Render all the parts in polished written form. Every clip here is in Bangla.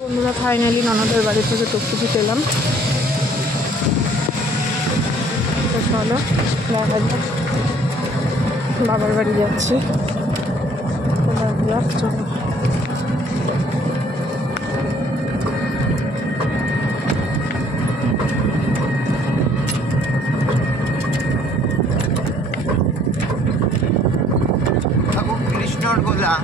বন্ধুরা ফাইনালি ননদের বাড়ি থেকে টুকটুকি পেলাম। তো চলো দেখা যাক, বাবার বাড়ি যাচ্ছি। চলো কৃষ্ণর গোলা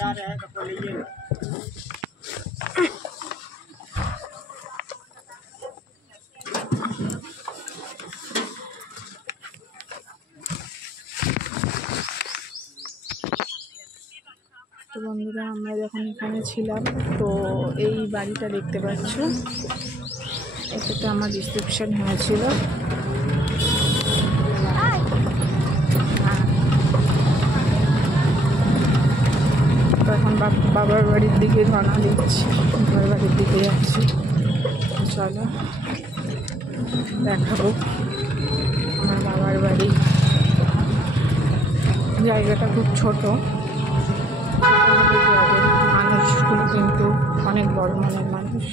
जा रहे हैं कपड़ा लीजिए। তো বন্ধুরা আমরা যখন এখানে ছিলাম তো এই বাড়িটা দেখতে পাচ্ছ, এটাতে আমার রিসেপশন হয়েছিল। তো এখন বাবার বাড়ির দিকে রওনা দিচ্ছি, বাবার বাড়ির দিকে যাচ্ছি। চলো দেখাবো আমার বাবার বাড়ি। জায়গাটা খুব ছোট, মানুষগুলো কিন্তু অনেক বড় মনের মানুষ।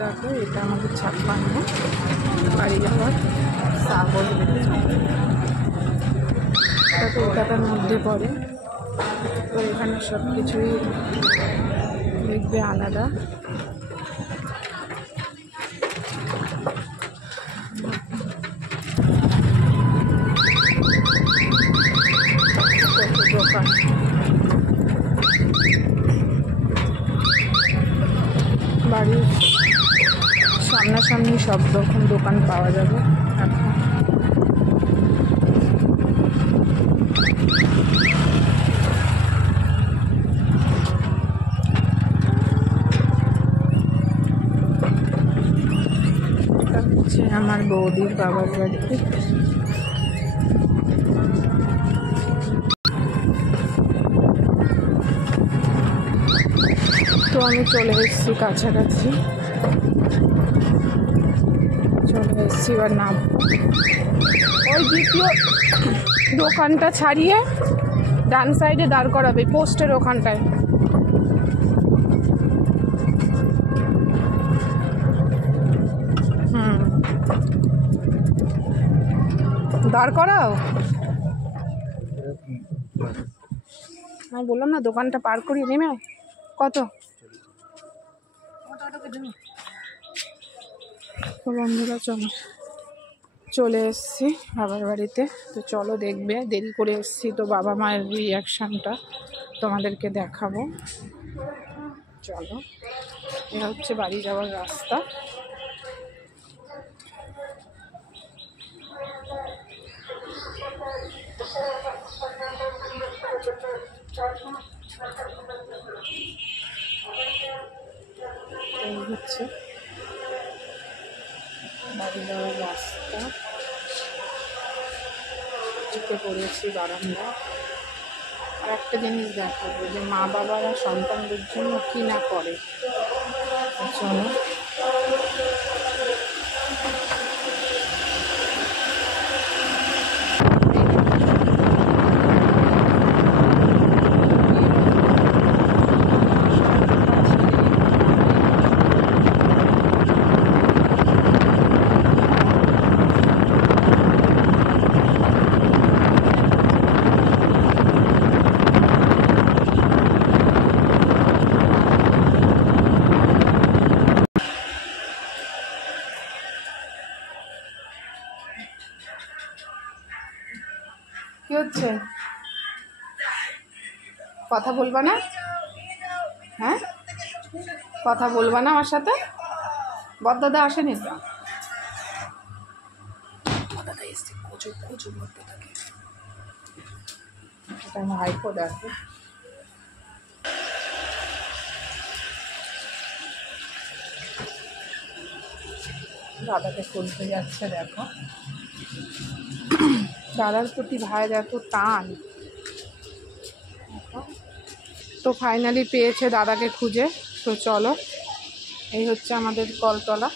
দেখো এটা আমাদের 56 বাড়ি যাওয়ার সাগর। এটা কলকাতার মধ্যে পড়ে, তো এখানে সব কিছুই দেখবে আলাদা। দোকান বাড়ির সামনাসামনি সব রকম দোকান পাওয়া যাবে এখন। এটা হচ্ছে আমার বৌদির বাবার বাড়ি। তো আমি চলে এসেছি কাছাকাছি, চলে এসেছি। এবার নাম ওই দ্বিতীয় দোকানটা ছাড়িয়ে ডান সাইডে দাঁড় করাবে, পোস্টের ওখানটায়। দাঁড় করাও। আমি বললাম না দোকানটা পার করিয়ে নেমে কত। তো বন্ধুরা চলে এসেছি বাবার বাড়িতে। তো চলো দেখবে, দেরি করে এসেছি তো বাবা মায়ের রিয়াকশানটা তোমাদেরকে দেখাবো। চলো, এটা হচ্ছে বাড়ি যাওয়ার রাস্তা। এই হচ্ছে বাড়ি যাওয়ার রাস্তা। ঢুকে পড়েছি বারান্দা। আর একটা জিনিস দেখাবো যে মা বাবারা সন্তানদের জন্য কি না করে। চলো কি হচ্ছে, কথা বলবা না? হ্যাঁ কথা বলবা না আমার সাথে? বড়দাদা আসেনি তো? বড়দাদা এসছে, খোঁজো খোঁজো বড়দাদাকে। এটা আমার ভাইপো দেখো। দাদাকে খুঁজতে যাচ্ছে দেখো। দাদার প্রতি ভাইয়ের এত টান। তো ফাইনালি পেয়েছে দাদাকে খুঁজে। তো চলো, এই হচ্ছে আমাদের কলতলা।